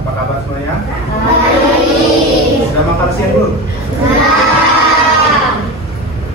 Apa kabar semuanya? Sudah makan siang belum?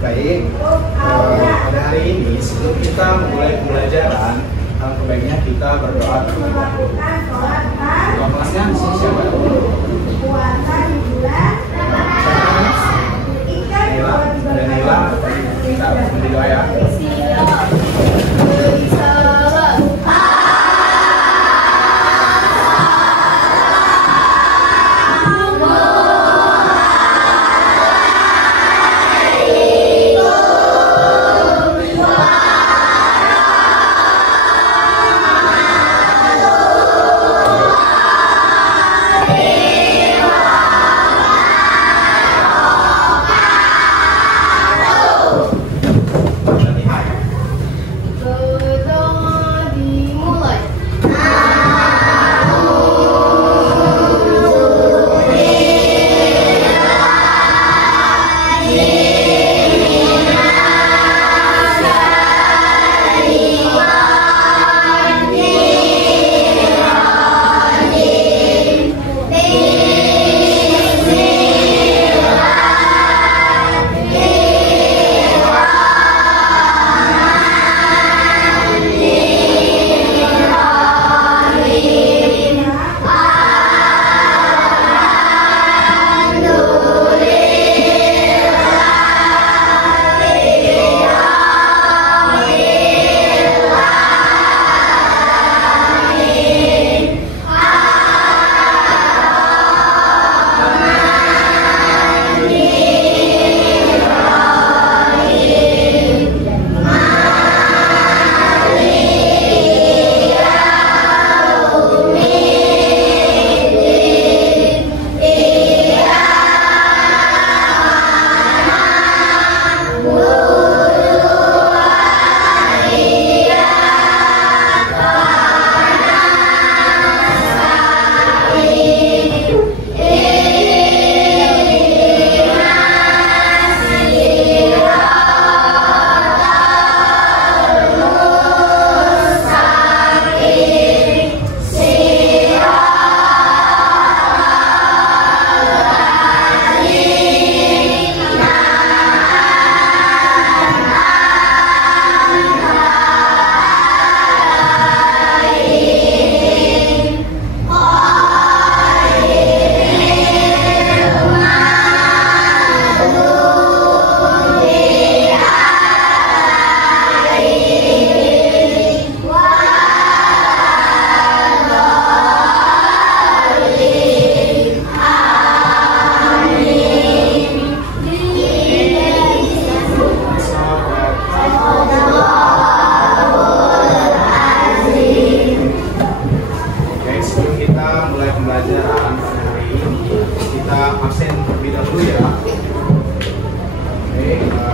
Baik. Pada hari ini sebelum kita memulai pembelajaran, alangkah baiknya kita berdoa terlebih dahulu. Ketua kelasnya di sini siapa? Nila, ada Nila. Kita berdoa ya.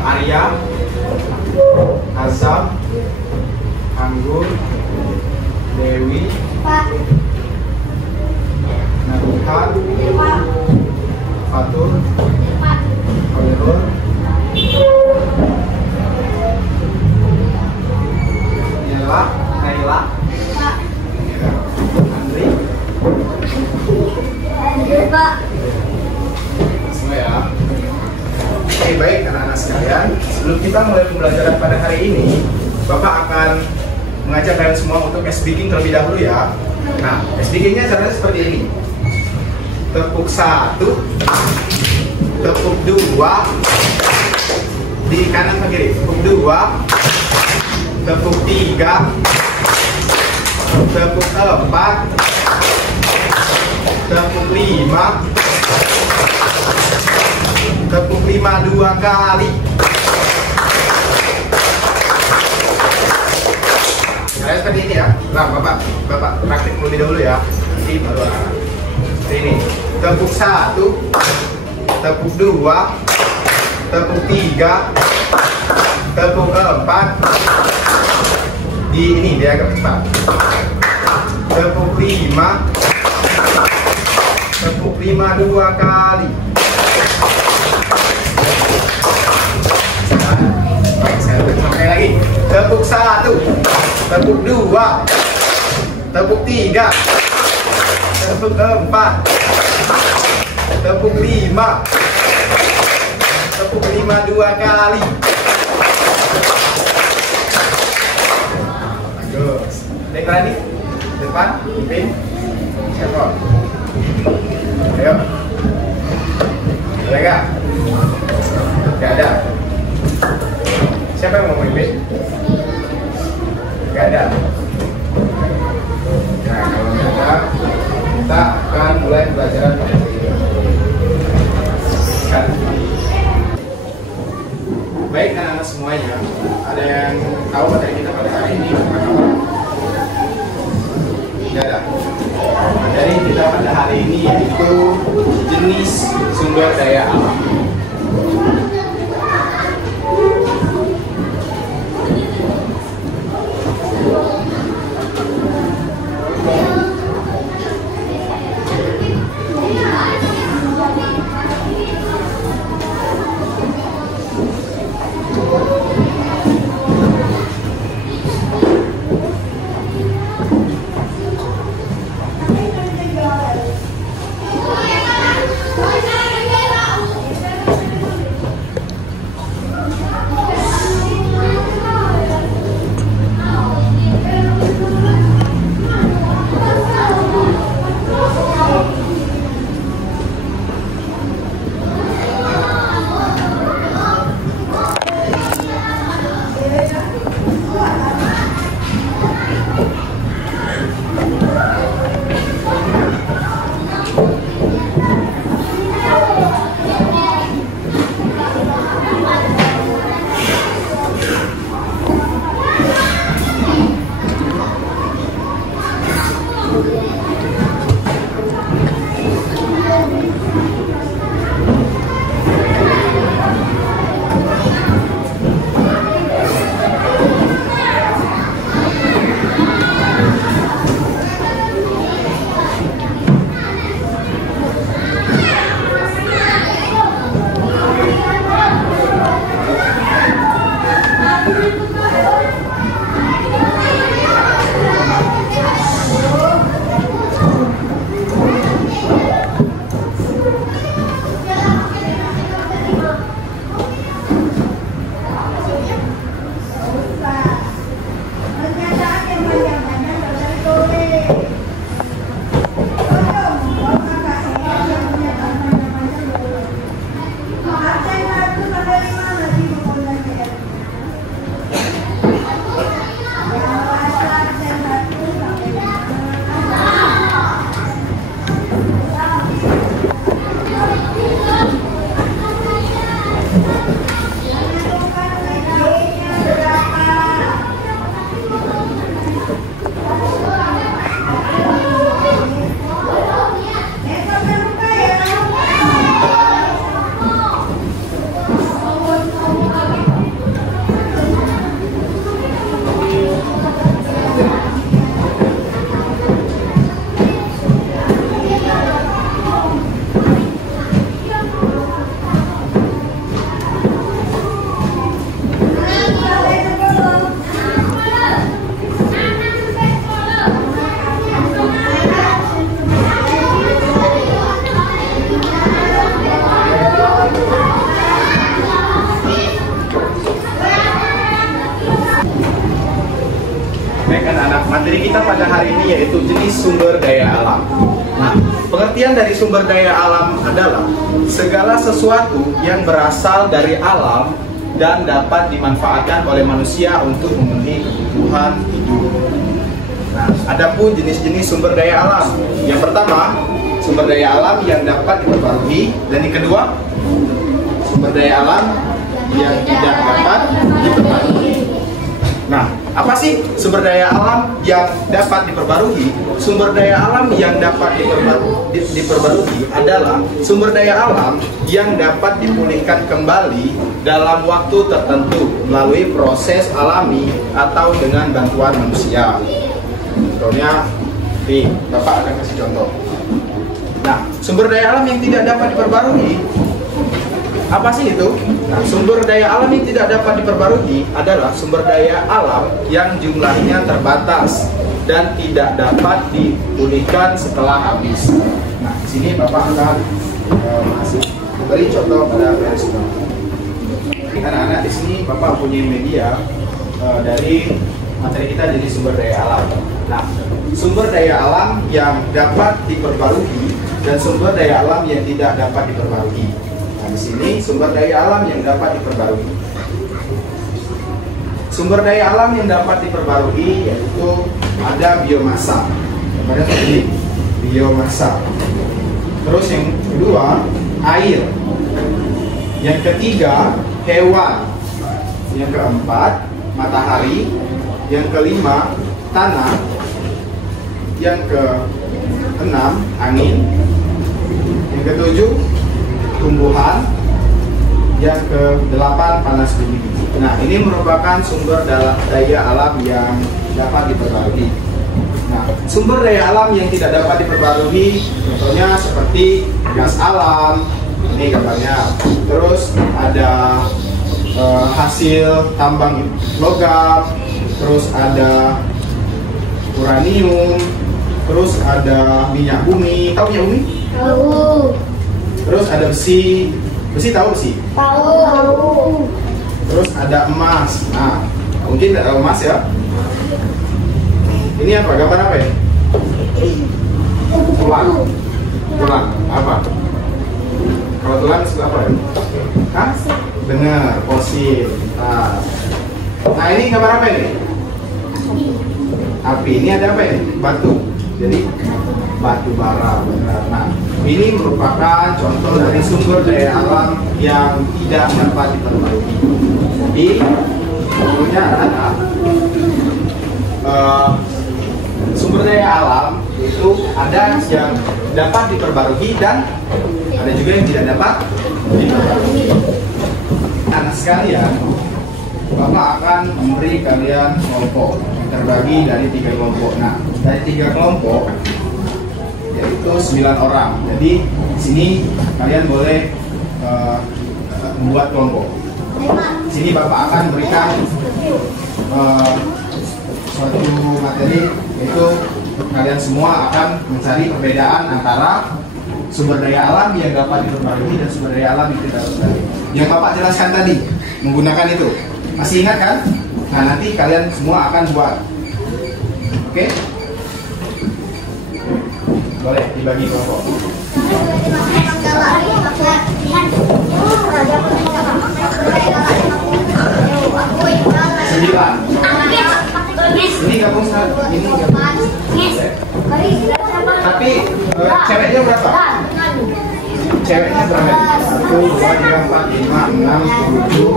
Arya, Azam, Anggur, Dewi, Nabiha, Fatur, Khairul, Naila, Andri, semua ya. Oke, baik anak-anak sekalian, sebelum kita mulai pembelajaran pada hari ini, Bapak akan mengajak kalian semua untuk speaking terlebih dahulu ya. Nah, speakingnya caranya seperti ini. Tepuk 1, tepuk 2, di kanan ke kiri. Tepuk 2, tepuk 3, tepuk 4, tepuk 5, tepuk 5 2 kali. Saya seperti ini ya. Nah, Bapak praktik lebih dahulu ya. Nanti baru anak. Ini. Tepuk 1, tepuk 2, tepuk 3, tepuk 4. Di ini dia agak cepat. Tepuk 5, tepuk 5 2 kali. Saya sekali lagi. Tepuk 1, tepuk 2, tepuk 3, tepuk 4, tepuk 5, tepuk 5 2 kali. Bagus. Baik lagi, depan, pimpin, siapa? Ayo. Boleh gak? Gak ada. Siapa yang mau memimpin? Gak ada. Nah, kalau gak ada, kita akan mulai pelajaran kan. Baik anak-anak semuanya, ada yang tahu materi kita pada hari ini? Tidak ada. Materi kita pada hari ini yaitu jenis sumber daya alam. Materi kita pada hari ini yaitu jenis sumber daya alam. Nah, pengertian dari sumber daya alam adalah segala sesuatu yang berasal dari alam dan dapat dimanfaatkan oleh manusia untuk memenuhi kebutuhan hidup. Nah, adapun jenis-jenis sumber daya alam. Yang pertama, sumber daya alam yang dapat diperbarui, dan yang kedua, sumber daya alam yang tidak dapat diperbarui. Nah, apa sih sumber daya alam yang dapat diperbarui? Sumber daya alam yang dapat diperbarui adalah sumber daya alam yang dapat dipulihkan kembali dalam waktu tertentu melalui proses alami atau dengan bantuan manusia. Contohnya, Bapak akan kasih contoh. Nah, sumber daya alam yang tidak dapat diperbarui, apa sih itu? Nah, sumber daya alam yang tidak dapat diperbarui adalah sumber daya alam yang jumlahnya terbatas dan tidak dapat dipulihkan setelah habis. Nah, di sini Bapak akan beri contoh pada kalian semua. Anak-anak, di sini Bapak punya media dari materi kita jadi sumber daya alam. Nah, sumber daya alam yang dapat diperbarui dan sumber daya alam yang tidak dapat diperbarui. Nah, di sini sumber daya alam yang dapat diperbarui. Sumber daya alam yang dapat diperbarui yaitu ada biomasa. Pada seperti biomasa. Terus yang kedua, air. Yang ketiga, hewan. Yang keempat, matahari. Yang kelima, tanah. Yang keenam, angin. Yang ketujuh, tumbuhan. Yang kedelapan, panas bumi. Nah, ini merupakan sumber daya alam yang dapat diperbarui. Nah, sumber daya alam yang tidak dapat diperbarui, contohnya seperti gas alam, ini gambarnya. Terus ada hasil tambang logam, terus ada uranium, terus ada minyak bumi. Tahu minyak bumi? Tahu. Terus ada besi. Besi tahu besi? Tahu. Terus ada emas. Nah, mungkin ada emas ya. Ini apa? Gambar apa ya? Tulang. Tulang apa? Kalau tulang itu apa ya? Hah? Benar, fosil. Nah, ini gambar apa ini? Api. Ini ada apa ini? Batu. Jadi batu bara. Benar. Nah, ini merupakan contoh dari sumber daya alam yang tidak dapat diperbarui. Jadi tentunya adalah sumber daya alam itu ada yang dapat diperbarui dan ada juga yang tidak dapat diperbarui. Anak sekalian, Bapak akan memberi kalian kelompok terbagi dari 3 kelompok. Nah, dari 3 kelompok yaitu 9 orang. Jadi di sini kalian boleh membuat kelompok. Di sini Bapak akan berikan suatu materi, yaitu kalian semua akan mencari perbedaan antara sumber daya alam yang dapat diperbarui dan sumber daya alam yang tidak diperbarui. Yang Bapak jelaskan tadi menggunakan itu. Masih ingat kan? Nah, nanti kalian semua akan buat. Oke? Boleh dibagi kelompok. 9. Ini gabung ini gabung. Tapi ceweknya berapa? Ceweknya berapa? 1, 2, 3, 4, 5, 6, 7,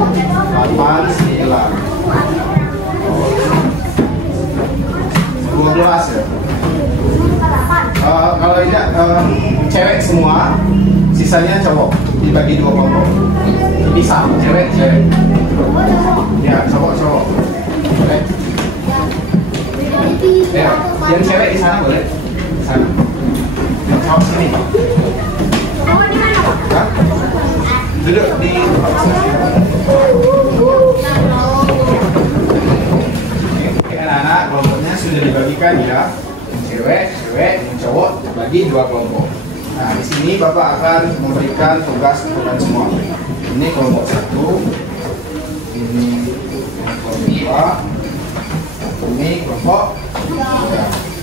8, 9. 12 ya? Kalau tidak cewek semua, sisanya cowok. Dibagi 2 kelompok. Bisa, cewek. Ya, cowok. Boleh. Ya, yang cewek di sana boleh. Di sana. Yang cowok sini. Hah? Duduk di Oke, anak-anak, kelompoknya sudah dibagikan ya. Yang cewek, yang cowok bagi 2 kelompok. Nah, di sini Bapak akan memberikan tugas kepada semua. Ini kelompok 1, ini kelompok 2, ini kelompok 3.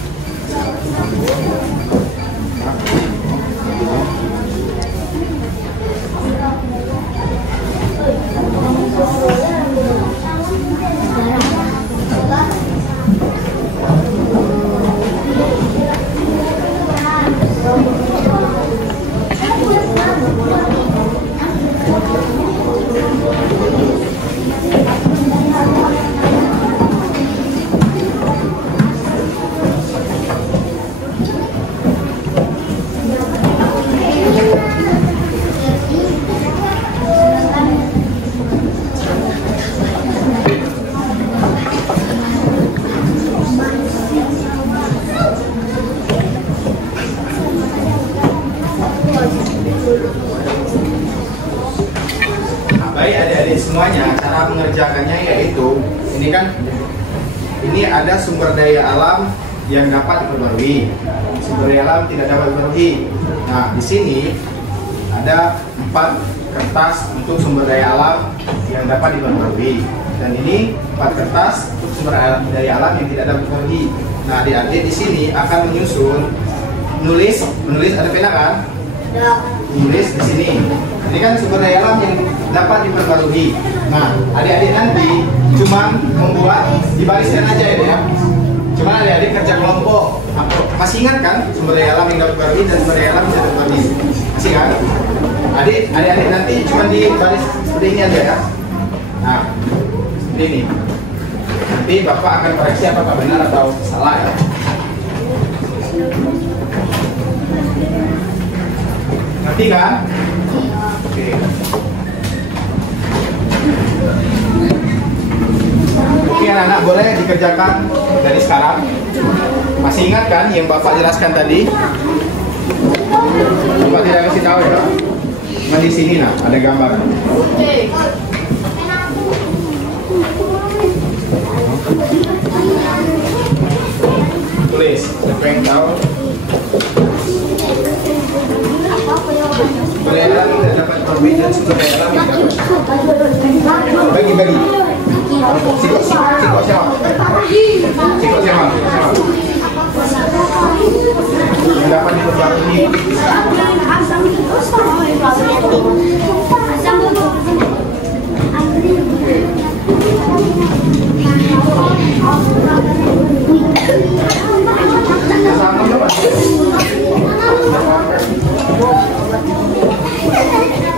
Baik adik-adik semuanya, cara mengerjakannya yaitu ini ada sumber daya alam yang dapat diperbarui. Sumber daya alam tidak dapat diperbarui. Nah, di sini ada 4 kertas untuk sumber daya alam yang dapat diperbarui. Dan ini 4 kertas untuk sumber daya alam yang tidak dapat diperbarui. Nah, adik-adik di sini akan menyusun, menulis ada pena kan? Tulis di sini. Ini kan sumber daya alam yang dapat diperbarui. Nah, adik-adik nanti cuma membuat di barisan aja ya. Cuma adik-adik kerja kelompok. Masih ingat kan sumber daya alam yang dapat diperbarui dan sumber daya alam yang tidak dapat diperbarui? Masih kan? Adik-adik nanti cuma di baris seperti ini aja ya. Nah, seperti ini. Nanti Bapak akan koreksi apakah benar atau salah ya. Ngerti kan? Oke. Oke anak-anak, boleh dikerjakan dari sekarang. Masih ingat kan yang Bapak jelaskan tadi? Bapak tidak kasih tahu ya. Cuma di sini nah ada gambar. Tulis, siapa yang tahu? Sumber daya alam tidak dapat diperbarui dan sumber daya alam yang dapat. Bagi. Sikok siapa? Yang dapat diperbarui.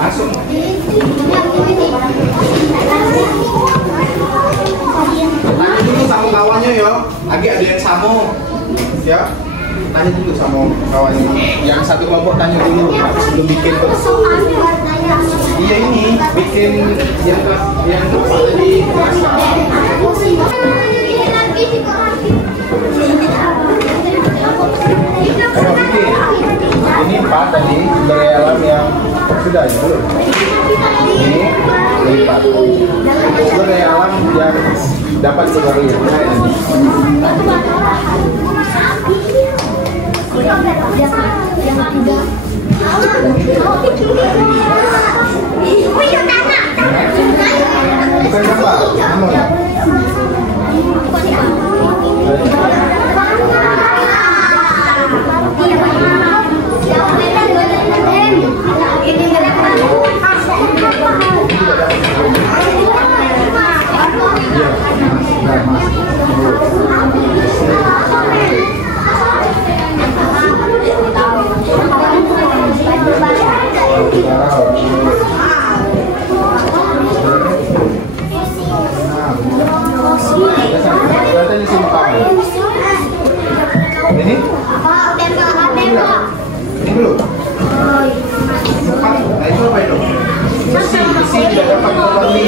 Langsung. Tanya dulu sama kawannya ya. Lagi ada yang sama ya. Tanya dulu sama kawannya. Yang satu kelompok tanya dulu sebelum bikin. Iya ini bikin yang tadi. Ini 4 tadi sumber daya alam yang sudah ya belum? Ini 4 sumber daya alam yang dapat diperbarui ya. Bukan gambar, kamu ya? Ini? Ini belum? Nah itu apa itu? Besi tidak dapat diperbarui.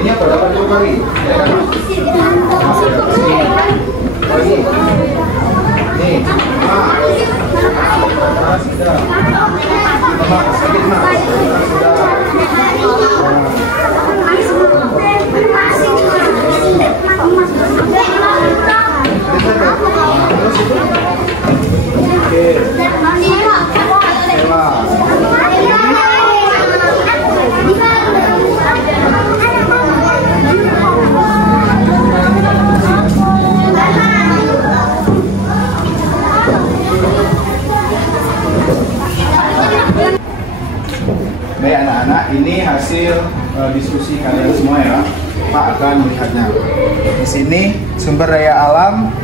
Ini apa dapat diperbarui? Lagi. Nih. Sudah. Sedikit mas. Baik anak-anak, ini hasil diskusi kalian semua ya. Pak akan melihatnya. Di sini sumber daya alam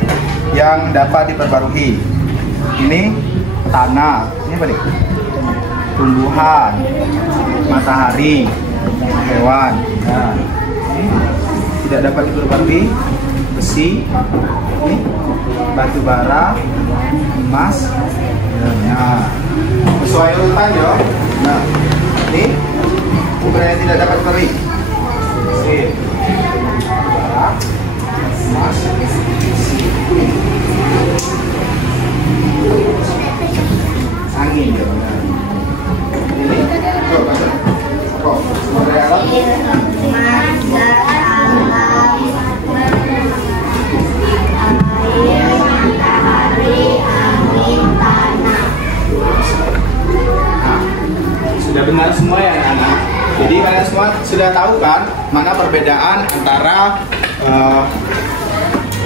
yang dapat diperbarui. Ini tanah, ini apa nih? Tumbuhan, matahari, hewan. Nah, ini tidak dapat diperbarui. Besi, ini batu bara, emas. Nah, sesuai urutan ya. Nah, ini sumber yang tidak dapat diperbarui. Besi, bara, emas, angin ya. Ini kok sumber daya alam mana perbedaan antara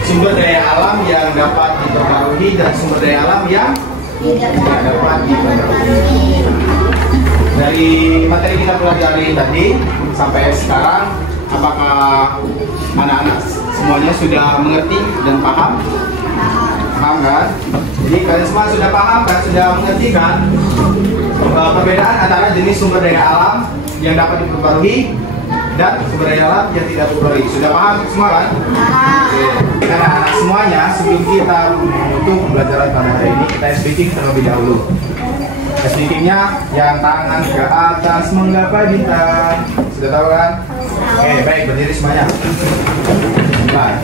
sumber daya alam yang dapat diperbarui dan sumber daya alam yang tidak dapat diperbarui. Dari materi kita pelajari tadi sampai sekarang, apakah anak-anak semuanya sudah mengerti dan paham? Paham kan? Jadi kalian semua sudah paham kan? Sudah mengerti kan? Perbedaan antara jenis sumber daya alam yang dapat diperbarui dan sumber daya alam yang tidak diperbarui. Sudah paham semua kan? Oke. Karena anak semuanya, sebelum kita menutup pembelajaran pada hari ini, kita speaking terlebih dahulu. Speakingnya yang tangan ke atas menggapai bintang. Sudah tahu kan? Oke, baik, berdiri semuanya. Mulai.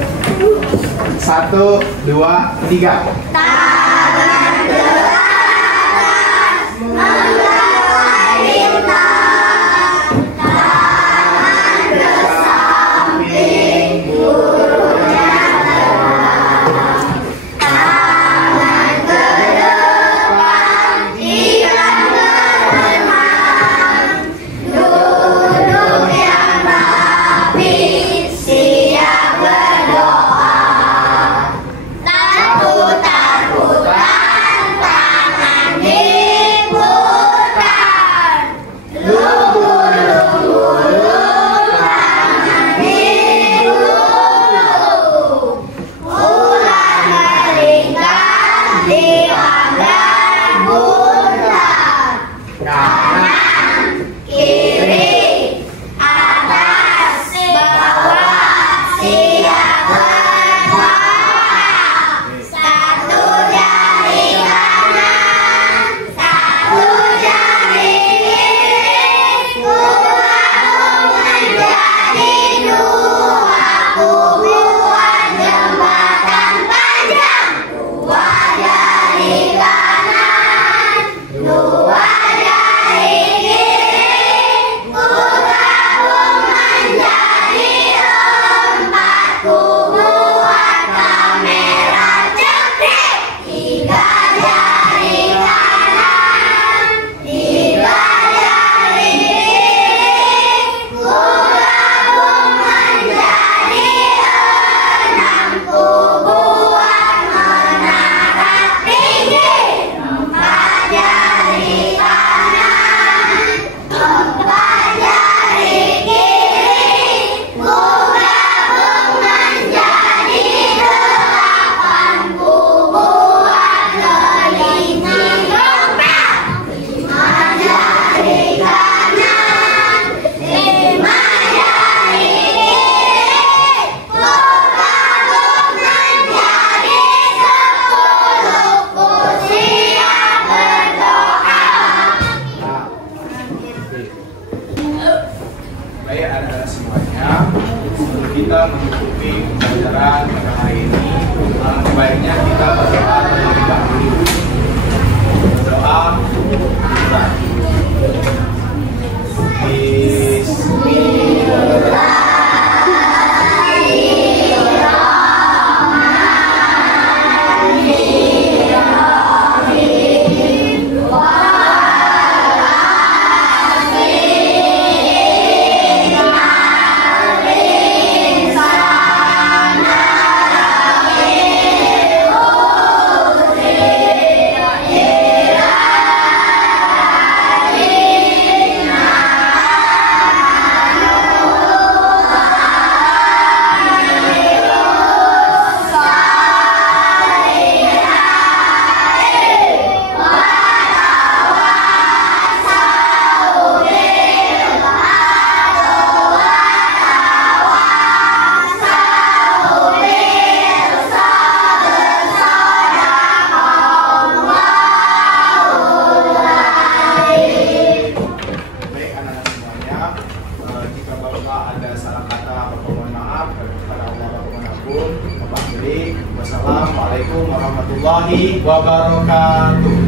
1, 2, 3. Tangan ke atas menggapai bintang, tangan ke samping burungnya terbang, tangan ke depan ikan berenang, duduk yang rapi siap berdoa. Baik anak-anak semuanya, sebelum kita menutupi pembelajaran pada hari ini, sebaiknya kita berdoa terlebih dahulu. Berdoa. Bismillah. Wassalamualaikum warahmatullahi wabarakatuh.